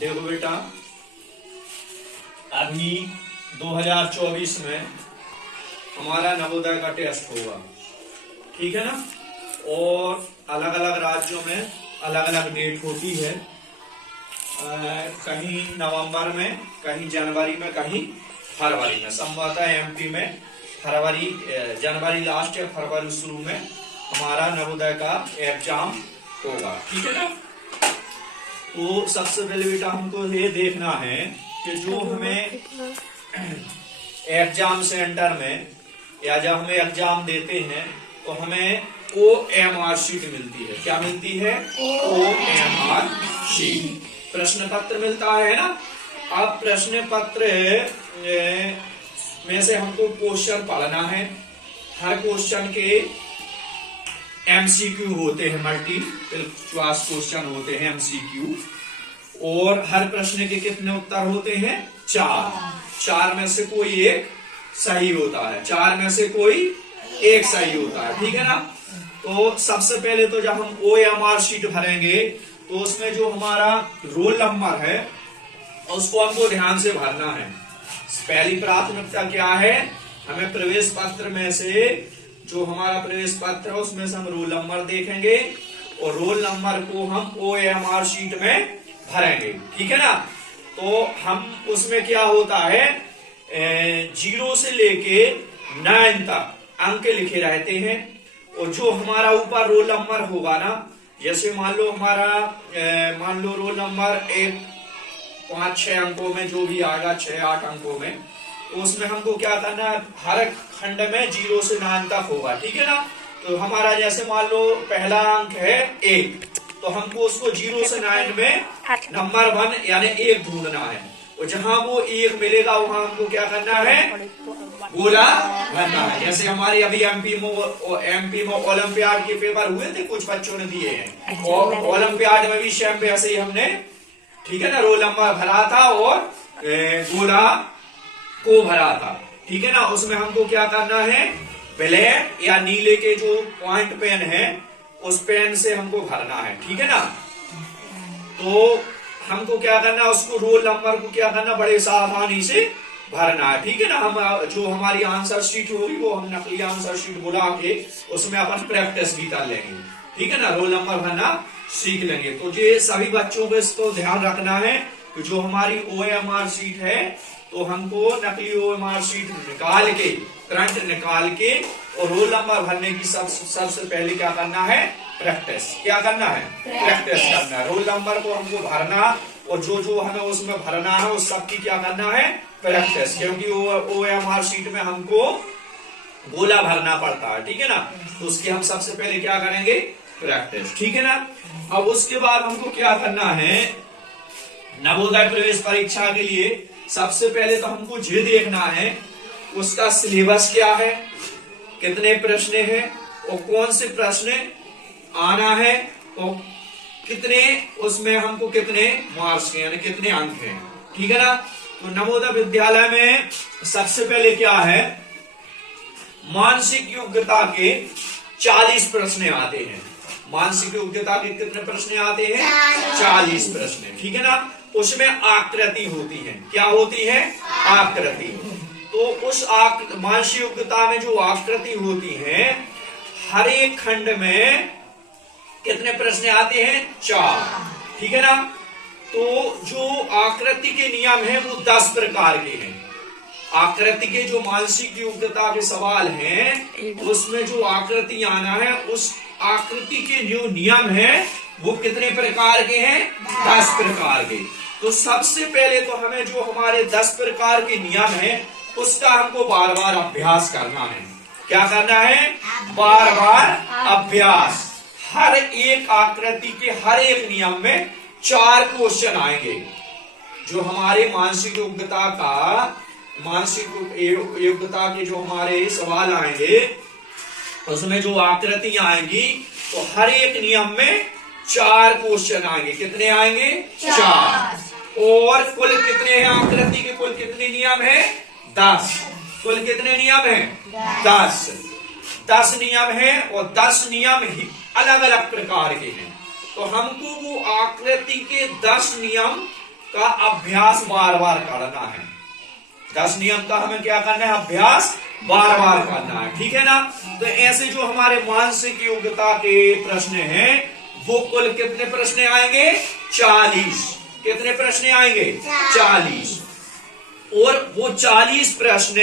देखो बेटा, अभी 2024 में हमारा नवोदय का टेस्ट होगा, ठीक है ना। और अलग अलग राज्यों में अलग अलग डेट होती है, कहीं नवंबर में, कहीं जनवरी में, कहीं फरवरी में। संभवतः एमपी में फरवरी, जनवरी लास्ट या फरवरी शुरू में हमारा नवोदय का एग्जाम होगा, ठीक है ना। तो सबसे पहले बेटा हमको ये देखना है कि जो हमें एग्जाम सेंटर में या जब हमें एग्जाम देते हैं तो हमें OMR शीट मिलती है। क्या मिलती है? OMR शीट, प्रश्न पत्र मिलता है ना। अब प्रश्न पत्र में से हमको क्वेश्चन पढ़ना है। हर क्वेश्चन के MCQ होते हैं, मल्टीपल चॉइस क्वेश्चन होते हैं MCQ, और हर प्रश्न के कितने उत्तर होते हैं? 4 में से कोई एक सही होता है, 4 में से कोई एक सही होता है, ठीक है ना। तो सबसे पहले तो जब हम OMR शीट भरेंगे तो उसमें जो हमारा रोल नंबर है उसको हमको ध्यान से भरना है। पहली प्राथमिकता क्या है? हमें प्रवेश पत्र में से जो हमारा प्रवेश पत्र है उसमें से हम रोल नंबर देखेंगे और रोल नंबर को हम OMR शीट में भरेंगे, ठीक है ना। तो हम उसमें क्या होता है, 0 से लेके 9 तक अंक लिखे रहते हैं, और जो हमारा ऊपर रोल नंबर होगा ना, जैसे मान लो रोल नंबर 5-6 अंकों में जो भी आएगा, 6-8 अंकों में, तो उसमें हमको क्या करना है, हर खंड में 0 से 9 तक होगा, ठीक है ना। तो हमारा जैसे मान लो पहला अंक है 1, तो हमको उसको 0 से 9 में नंबर 1 यानी 1 ढूंढना है, और जहां वो 1 मिलेगा वहां हमको क्या करना है, गोला भरना है। जैसे हमारे अभी एमपी में ओलंपियाड के पेपर हुए थे, कुछ बच्चों ने दिए हैं, और ओलंपियाड में भी सेम ऐसे ही हमने, ठीक है ना, रोल नंबर भरा था और गोला को भरा था, ठीक है ना। उसमें हमको क्या करना है, ब्लैक या नीले के जो पॉइंट पेन है उस पेन से हमको भरना है, ठीक है ना। तो हमको क्या करना है, उसको रोल नंबर को क्या करना, बड़े सावधानी से भरना है, ठीक है ना। हम जो हमारी आंसर शीट होगी वो हम नकली आंसर शीट बुला के उसमें अपन प्रैक्टिस भी कर लेंगे, ठीक है ना, रोल नंबर भरना सीख लेंगे। तो ये सभी बच्चों को इसको ध्यान रखना है कि जो हमारी OMR शीट है तो हमको नकली OMR शीट निकाल के, करंट निकाल के, और रोल नंबर भरने की सबसे पहले क्या करना है, प्रैक्टिस। क्या करना है? प्रैक्टिस करना है। रोल नंबर को हमको भरना और जो हमें उसमें भरना है उस सब की क्या करना है, प्रैक्टिस, क्योंकि OMR शीट में हमको गोला भरना पड़ता है, ठीक है ना। तो उसकी हम सबसे पहले क्या करेंगे, प्रैक्टिस, ठीक है ना। अब उसके बाद हमको क्या करना है, नवोदय प्रवेश परीक्षा के लिए सबसे पहले तो हमको ये देखना है उसका सिलेबस क्या है, कितने प्रश्न हैं और कौन से प्रश्न आना है, और कितने उसमें हमको कितने मार्क्स के यानी कितने अंक हैं, ठीक है ना। तो नवोदय विद्यालय में सबसे पहले क्या है, मानसिक योग्यता के 40 प्रश्न आते हैं। मानसिक योग्यता के कितने प्रश्न आते हैं? 40 प्रश्न, ठीक है ना। उसमें आकृति होती है। क्या होती है? आकृति। तो उस मानसिक योग्यता में जो आकृति होती है, हर एक खंड में कितने प्रश्न आते हैं? 4, ठीक है ना। तो जो आकृति के नियम है वो 10 प्रकार के हैं। आकृति के जो मानसिक योग्यता के सवाल हैं उसमें जो आकृति आना है, उस आकृति के जो नियम है वो कितने प्रकार के हैं? 10 प्रकार के। तो सबसे पहले तो हमें जो हमारे 10 प्रकार के नियम है उसका हमको बार बार अभ्यास करना है। क्या करना है? बार बार अभ्यास। हर एक आकृति के हर एक नियम में 4 क्वेश्चन आएंगे। जो हमारे मानसिक योग्यता के जो हमारे सवाल आएंगे उसमें जो आकृति आएंगी तो हर एक नियम में 4 क्वेश्चन आएंगे। कितने आएंगे? 4। और कुल कितने हैं आकृति के? कुल कितने नियम है? 10। कुल कितने नियम है? 10 नियम है और 10 नियम ही अलग अलग प्रकार के हैं। तो हमको वो आकृति के 10 नियम का अभ्यास बार बार करना है। 10 नियम का हमें क्या करना है? अभ्यास बार बार करना है, ठीक है ना। तो ऐसे जो हमारे मानसिक योग्यता के प्रश्न हैं वो कुल कितने प्रश्न आएंगे? 40। कितने प्रश्न आएंगे? 40। और वो 40 प्रश्न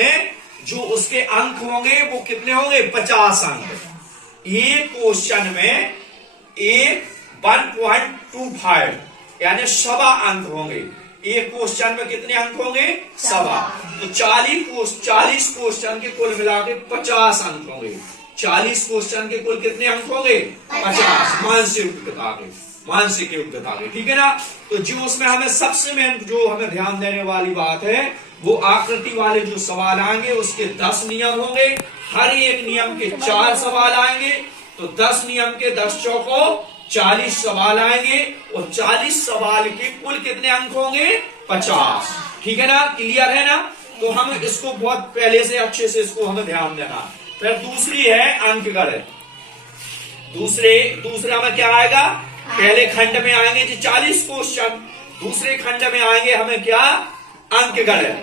जो उसके अंक होंगे वो कितने होंगे? 50 अंक। एक क्वेश्चन में 1.25 यानी 1.25 अंक होंगे। एक क्वेश्चन में कितने अंक होंगे? 1.25। तो 40 क्वेश्चन के कुल मिला के 50 अंक होंगे। 40 क्वेश्चन के कुल कितने अंक होंगे? 50 मानसिक योग्यता के, ठीक है ना। तो जो उसमें हमें सबसे मेन जो हमें ध्यान देने वाली बात है वो आकृति वाले जो सवाल आएंगे उसके 10 नियम होंगे। हर एक नियम के 4 सवाल आएंगे। तो 10 नियम के 10 चौको 40 सवाल आएंगे और 40 सवाल के कुल कितने अंक होंगे? 50, ठीक है ना। क्लियर है ना। तो हम इसको बहुत पहले से अच्छे से इसको हमें ध्यान देना। फिर दूसरी है अंक गणित। दूसरा में क्या आएगा? पहले खंड में आएंगे जी 40 क्वेश्चन, दूसरे खंड में आएंगे हमें क्या? अंक गणित।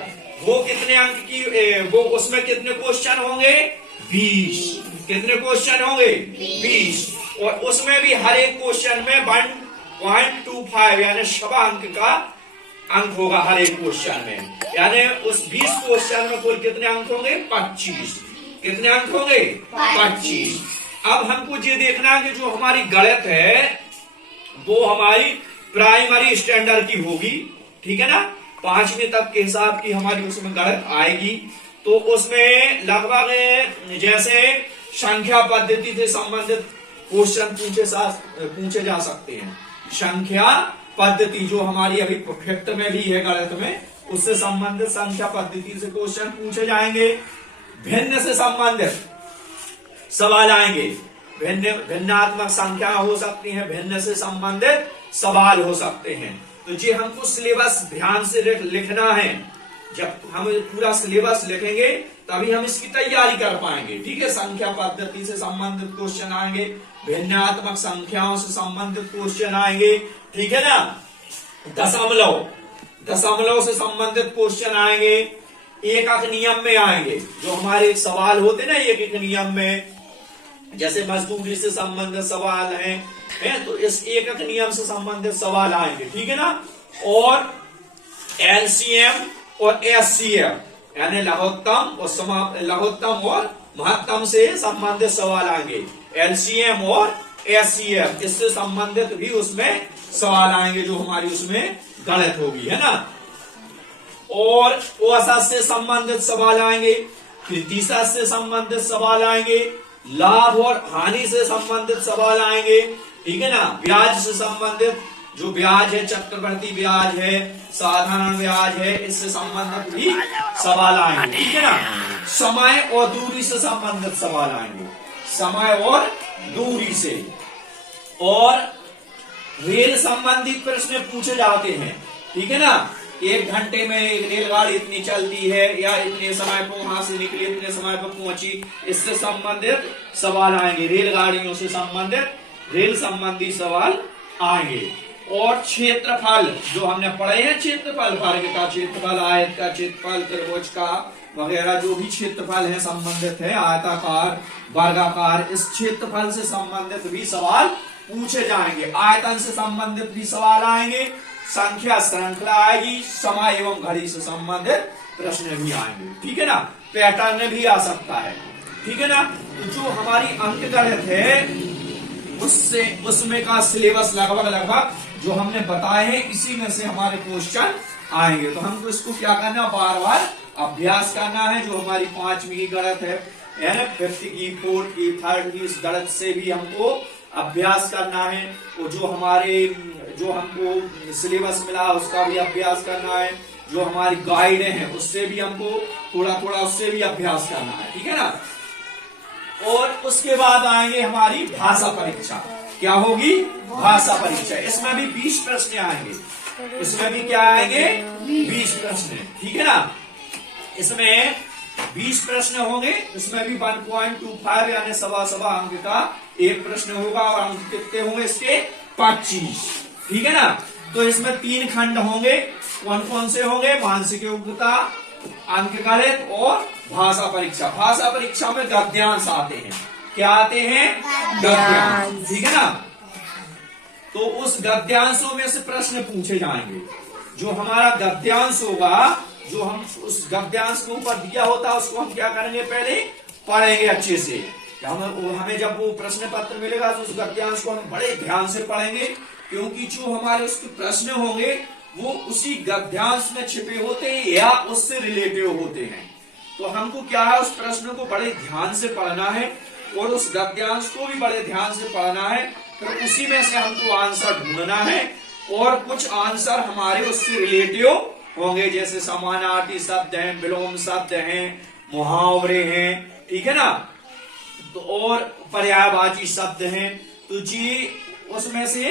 वो कितने अंक की वो उसमें कितने क्वेश्चन होंगे? 20। कितने क्वेश्चन होंगे? 20। और उसमें भी हर एक क्वेश्चन में 1.25 यानी 1.25 अंक का अंक होगा हर एक क्वेश्चन में। यानी उस 20 क्वेश्चन में कुल कितने अंक होंगे? 25। कितने अंक होंगे? 25। अब हमको ये देखना है कि जो हमारी गणित है वो हमारी प्राइमरी स्टैंडर्ड की होगी, ठीक है ना। 5वीं तक के हिसाब की हमारी उसमें गणित आएगी। तो उसमें लगभग जैसे संख्या पद्धति से संबंधित क्वेश्चन पूछे जा सकते हैं। संख्या पद्धति जो हमारी अभी फिफ्थ में भी है गणित में, उससे संबंधित संख्या पद्धति से क्वेश्चन पूछे जाएंगे। भिन्न से संबंधित सवाल आएंगे। भिन्नात्मक संख्या हो सकती है, भिन्न से संबंधित सवाल हो सकते हैं। तो ये हमको सिलेबस ध्यान से लिखना है। जब हम पूरा सिलेबस लिखेंगे तभी हम इसकी तैयारी कर पाएंगे, ठीक है। संख्या पद्धति से संबंधित क्वेश्चन आएंगे, भिन्नात्मक संख्याओं से संबंधित क्वेश्चन आएंगे, ठीक है ना। दशमलव से संबंधित क्वेश्चन आएंगे। एकक नियम में आएंगे, जो हमारे सवाल होते ना एक नियम में, जैसे मजदूरी से संबंधित सवाल हैं तो इस एकक नियम से संबंधित सवाल आएंगे, ठीक है ना। और एलसीएम और एचसीएफ यानी लघुत्तम और महत्तम से संबंधित सवाल आएंगे। एलसीएम और एचसीएफ इससे संबंधित भी उसमें सवाल आएंगे जो हमारी उसमें गणित होगी, है ना। और औसत से संबंधित सवाल आएंगे, प्रतिशत से संबंधित सवाल आएंगे, लाभ और हानि से संबंधित सवाल आएंगे, ठीक है ना। ब्याज से संबंधित जो ब्याज है, चक्रवृद्धि ब्याज है, साधारण ब्याज है, इससे संबंधित भी सवाल आएंगे, ठीक है ना। समय और दूरी से संबंधित सवाल आएंगे, समय और दूरी से। और रेल संबंधित प्रश्न पूछे जाते हैं, ठीक है ना। 1 घंटे में एक रेलगाड़ी इतनी चलती है या इतने समय पर वहां से निकली, इतने समय पर पहुंची, इससे संबंधित सवाल आएंगे। रेलगाड़ियों से संबंधित रेल संबंधी सवाल आएंगे। और क्षेत्रफल जो हमने पढ़े हैं, क्षेत्रफल, वर्ग का क्षेत्रफल, आयत का क्षेत्रफल, त्रिभुज का वगैरह जो भी क्षेत्रफल है संबंधित है, आयताकार, वर्गाकार, इस क्षेत्रफल से संबंधित भी सवाल पूछे जाएंगे। आयतन से संबंधित भी सवाल आएंगे, संख्या श्रृंखला आएगी, समय एवं घड़ी से संबंधित प्रश्न भी आएंगे, ठीक है ना। पैटर्न भी आ सकता है, ठीक है ना। तो जो हमारी अंक गणित है उसमें का सिलेबस लगभग जो हमने बताए हैं इसी में से हमारे क्वेश्चन आएंगे। तो हमको इसको क्या करना, बार बार अभ्यास करना है। जो हमारी 5वीं की गणित है, 5th की, 4th की, 3rd की, इस गणित से भी हमको अभ्यास करना है। और जो हमको सिलेबस मिला उसका भी अभ्यास करना है। जो हमारी गाइड है उससे भी हमको थोड़ा उससे भी अभ्यास करना है, ठीक है ना। और उसके बाद आएंगे हमारी भाषा परीक्षा। क्या होगी? भाषा परीक्षा। इसमें भी 20 प्रश्न आएंगे। इसमें भी क्या आएंगे? 20 प्रश्न, ठीक है ना। इसमें 20 प्रश्न होंगे। इसमें भी 1.25 यानी सवा अंक का एक प्रश्न होगा। और अंक कितने होंगे इसके? 25, ठीक है ना। तो इसमें 3 खंड होंगे। कौन कौन से होंगे? मानसिक योग्यता, अंकगणित और भाषा परीक्षा। भाषा परीक्षा में गद्यांश आते हैं। क्या आते हैं? गद्यांश। ठीक है ना। तो उस गद्यांशों में से प्रश्न पूछे जाएंगे। जो हमारा गद्यांश होगा, जो हम उस गद्यांश के ऊपर दिया होता है उसको हम क्या करेंगे? पहले पढ़ेंगे अच्छे से। हमें जब वो प्रश्न पत्र मिलेगा तो उस गद्यांश को हम बड़े ध्यान से पढ़ेंगे, क्योंकि जो हमारे उसके प्रश्न होंगे वो उसी गद्यांश में छिपे होते हैं या उससे रिलेटिव होते हैं। तो हमको क्या है? उस प्रश्न को बड़े ध्यान से पढ़ना है और उस गद्यांश को भी बड़े ध्यान से पढ़ना है। फिर उसी में से हमको आंसर ढूंढना है और कुछ आंसर हमारे उससे रिलेटिव होंगे, जैसे समानार्थी शब्द हैं, विलोम शब्द हैं, मुहावरे हैं, ठीक है ना, तो और पर्यायवाची शब्द हैं। तो जी उसमें से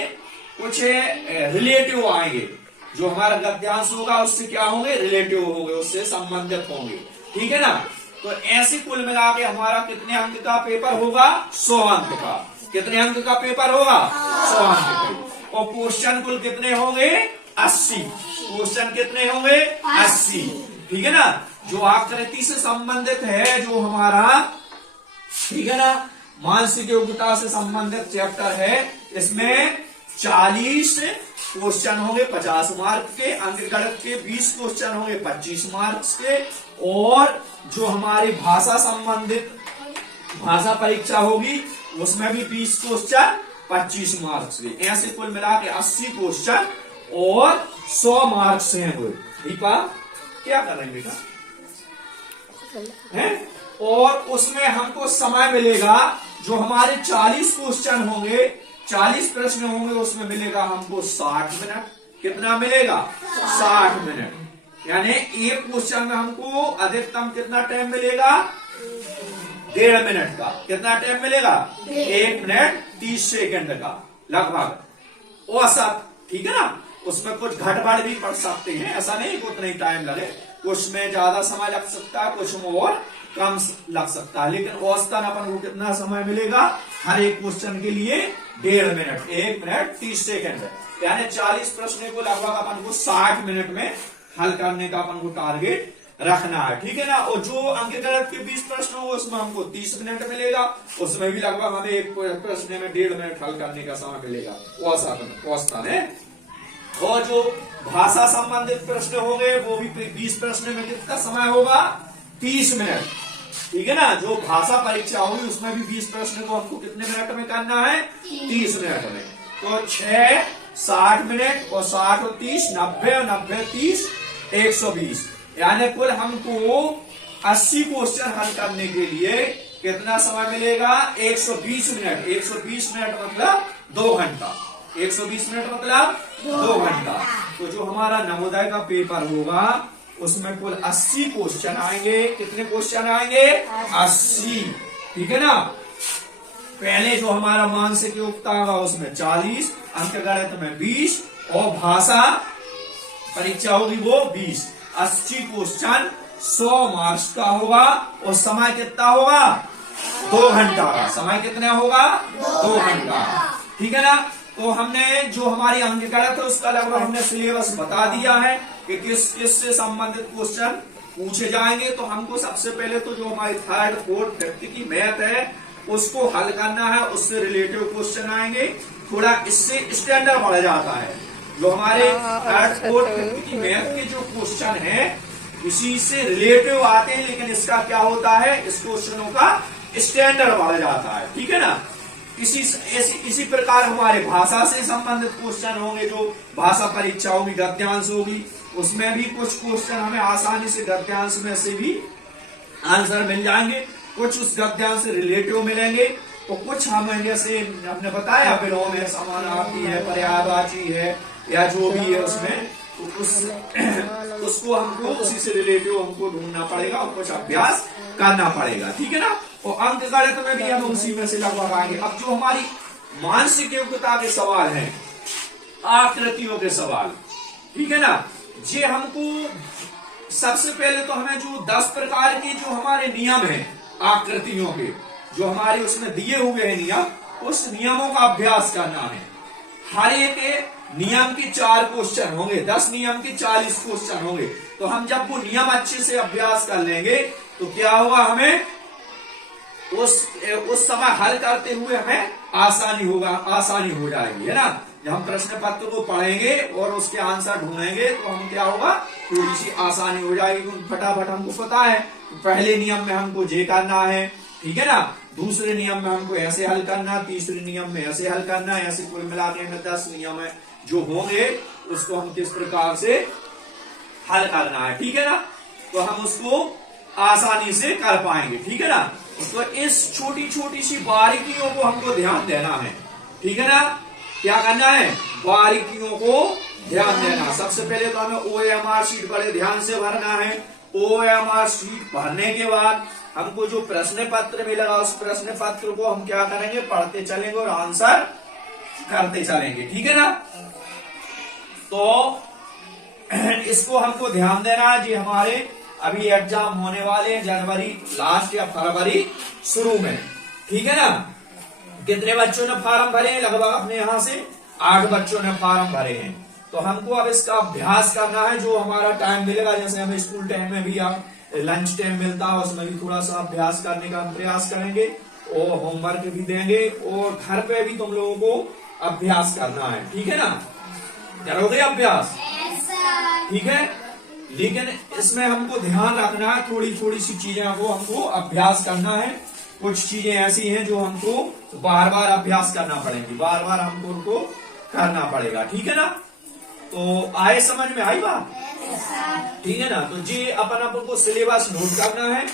कुछ रिलेटिव आएंगे। जो हमारा गद्यांश होगा उससे क्या होंगे? रिलेटिव होंगे, उससे संबंधित होंगे। ठीक है ना। तो ऐसे कुल मिला के हमारा कितने अंक का पेपर होगा? 100 अंक का। कितने अंक का पेपर होगा? 100 अंक का। और क्वेश्चन कुल कितने होंगे? 80। क्वेश्चन कितने होंगे? 80। ठीक है ना। जो आकृति से संबंधित है, जो हमारा, ठीक है ना, मानसिक योग्यता से संबंधित चैप्टर है, इसमें 40 क्वेश्चन होंगे 50 मार्क के, अंकगणित के 20 क्वेश्चन होंगे 25 मार्क्स के, और जो हमारी भाषा संबंधित भाषा परीक्षा होगी उसमें भी 20 क्वेश्चन 25 मार्क्स के। ऐसे कुल मिला के 80 क्वेश्चन और 100 मार्क्स हैं वो। ठीक है। क्या कर रहे हैं बेटा? है? और उसमें हमको समय मिलेगा, जो हमारे 40 क्वेश्चन होंगे, 40 प्रश्न होंगे, उसमें मिलेगा हमको 60 मिनट। कितना मिलेगा? 60 मिनट। यानी एक क्वेश्चन में हमको अधिकतम कितना टाइम मिलेगा? 1.5 मिनट का। कितना टाइम मिलेगा? 1 मिनट 30 सेकंड का लगभग औसत। ठीक है ना। उसमें कुछ घटबढ़ भी पड़ सकते हैं, ऐसा नहीं कि उतना ही टाइम लगे। कुछ में ज्यादा समय लग सकता है, कुछ में और कम लग सकता है, लेकिन औसतन अपन को कितना समय मिलेगा? हर एक क्वेश्चन के लिए 1.5 मिनट, 1 मिनट 30 सेकंड। यानी 40 प्रश्न को लगभग अपन को 60 मिनट में हल करने का अपन को टारगेट रखना है। ठीक है ना। और जो अंकगणित के 20 प्रश्न हो उसमें हमको 30 मिनट मिलेगा, उसमें भी लगभग हमें एक प्रश्न में 1.5 मिनट हल करने का समय मिलेगा औसतन है। और जो भाषा संबंधित प्रश्न होंगे वो भी 20 प्रश्न में कितना समय होगा? 30 मिनट। ठीक है ना। जो भाषा परीक्षा होगी उसमें भी 20 प्रश्न को हमको कितने मिनट में करना है? 30 मिनट में। तो 6 60 मिनट और 60 और 30 90 और 90 30 120। यानी कुल हमको 80 क्वेश्चन हल करने के लिए कितना समय मिलेगा? 120 मिनट। 120 मिनट मतलब 2 घंटा। 120 मिनट मतलब 2 घंटा। तो जो हमारा नवोदय का पेपर होगा उसमें कुल 80 क्वेश्चन आएंगे। कितने क्वेश्चन आएंगे? 80। ठीक है ना। पहले जो हमारा मानसिक योग्यता होगा उसमें 40, अंकगणित में 20 और भाषा परीक्षा होगी वो 20। 80 क्वेश्चन 100 मार्क्स का होगा और समय कितना होगा? 2 घंटा का। समय कितना होगा? 2 घंटा। ठीक है ना। तो हमने जो हमारी अंकगणित है उसका लगभग हमने सिलेबस बता दिया है कि किस से संबंधित क्वेश्चन पूछे जाएंगे। तो हमको सबसे पहले तो जो हमारी 3rd 4th 5th की मैथ है उसको हल करना है, उससे रिलेटिव क्वेश्चन आएंगे। थोड़ा इससे स्टैंडर्ड बढ़ जाता है। जो हमारे 3rd 4th 5th की मैथ के जो क्वेश्चन है इसी से रिलेटिव आते हैं, लेकिन इसका क्या होता है? इस क्वेश्चनों का स्टैंडर्ड बढ़ जाता है। ठीक है ना। इसी प्रकार हमारे भाषा से संबंधित क्वेश्चन होंगे। जो भाषा परीक्षा होगी, गद्यांश होगी, उसमें भी कुछ क्वेश्चन हमें आसानी से गद्यांश में से भी आंसर मिल जाएंगे, कुछ उस गद्यांश से रिलेटिव मिलेंगे, तो कुछ हमें जैसे हमने बताया विलोम है, समानार्थी है, पर्यायवाची है, या जो भी है उसमें उसको हमको उसी से रिलेटिव हमको ढूंढना पड़ेगा और कुछ अभ्यास करना पड़ेगा। ठीक है ना। और अंकगणित में भी हम उसी में से लगभग आएंगे। अब जो हमारी मानसिक योग्यता के सवाल हैं, आकृतियों के सवाल, ठीक है ना, ये हमको सबसे पहले तो हमें जो 10 प्रकार के जो हमारे नियम हैं आकृतियों के, जो हमारे उसमें दिए हुए हैं नियम, उस नियमों का अभ्यास करना है। हर एक नियम के 4 क्वेश्चन होंगे, 10 नियम के 40 क्वेश्चन होंगे। तो हम जब वो नियम अच्छे से अभ्यास कर लेंगे तो क्या होगा, हमें उस समय हल करते हुए हमें आसानी हो जाएगी, है ना। जब हम प्रश्न पत्र को पढ़ेंगे और उसके आंसर ढूंढेंगे तो हम क्या होगा, थोड़ी सी आसानी हो जाएगी। फटाफट हमको पता है पहले नियम में हमको ये करना है, ठीक है ना, दूसरे नियम में हमको ऐसे हल करना, तीसरे नियम में ऐसे हल करना, ऐसे कुल मिलाकर में 10 नियम है जो होंगे, उसको हम किस प्रकार से हल करना है, ठीक है ना। तो हम उसको आसानी से कर पाएंगे, ठीक है ना। तो इस छोटी छोटी सी बारीकियों को हमको ध्यान देना है, ठीक है ना। क्या करना है, बारीकियों को ध्यान देना। सबसे पहले तो हमें OMR शीट बड़े ध्यान से भरना है। OMR शीट भरने के बाद हमको जो प्रश्न पत्र मिलेगा उस प्रश्न पत्र को हम क्या करेंगे, पढ़ते चलेंगे और आंसर करते चलेंगे, ठीक है ना। तो इसको हमको ध्यान देना है जी। हमारे अभी एग्जाम होने वाले हैं जनवरी लास्ट या फरवरी शुरू में, ठीक है ना। कितने बच्चों ने फार्म भरे हैं, लगभग अपने यहाँ से 8 बच्चों ने फार्म भरे हैं। तो हमको अब इसका अभ्यास करना है। जो हमारा टाइम मिलेगा, जैसे हमें स्कूल टाइम में भी लंच टाइम मिलता है, उसमें भी थोड़ा सा अभ्यास करने का हम प्रयास करेंगे और होमवर्क भी देंगे और घर पे भी तुम लोगों को अभ्यास करना है, ठीक है ना। करोगे अभ्यास, ठीक है। लेकिन इसमें हमको ध्यान रखना है, थोड़ी थोड़ी सी चीजें को हमको अभ्यास करना है। कुछ चीजें ऐसी हैं जो हमको बार बार अभ्यास करना पड़ेगी, बार बार हमको उनको करना पड़ेगा, ठीक है ना। तो आए समझ में आई बात, ठीक है ना। तो जी अपन को सिलेबस नोट करना है,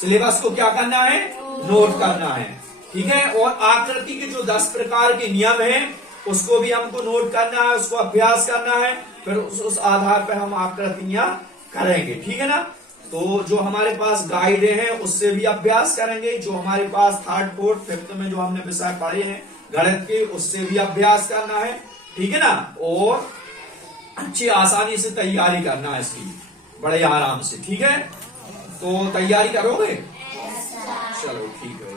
सिलेबस को क्या करना है, नोट करना है, ठीक है। और आकृति के जो 10 प्रकार के नियम हैं उसको भी हमको नोट करना है, उसको अभ्यास करना है, फिर उस आधार पर हम आकृतियां करेंगे, ठीक है ना। तो जो हमारे पास गाइड है उससे भी अभ्यास करेंगे, जो हमारे पास 3rd, 4th, 5th में जो हमने विषय पढ़े हैं गणित के उससे भी अभ्यास करना है, ठीक है ना। और अच्छी आसानी से तैयारी करना है इसकी, बड़े आराम से, ठीक है। तो तैयारी करोगे, चलो ठीक है।